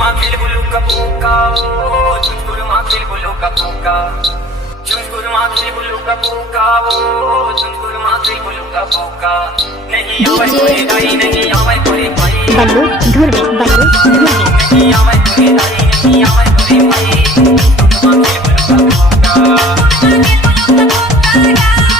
माखिल blue कपूका ओ झुंझुर माखिल blue कपूका झुंझुर माखिल blue कपूका ओ झुंझुर माखिल blue कपूका नहीं आवे कोई दाई नहीं आवे कोई भाई बल्लू धुरवी नहीं आवे कोई दाई नहीं आवे कोई भाई झुंझुर माखिल बुलू कपूका बल्लू धुरवी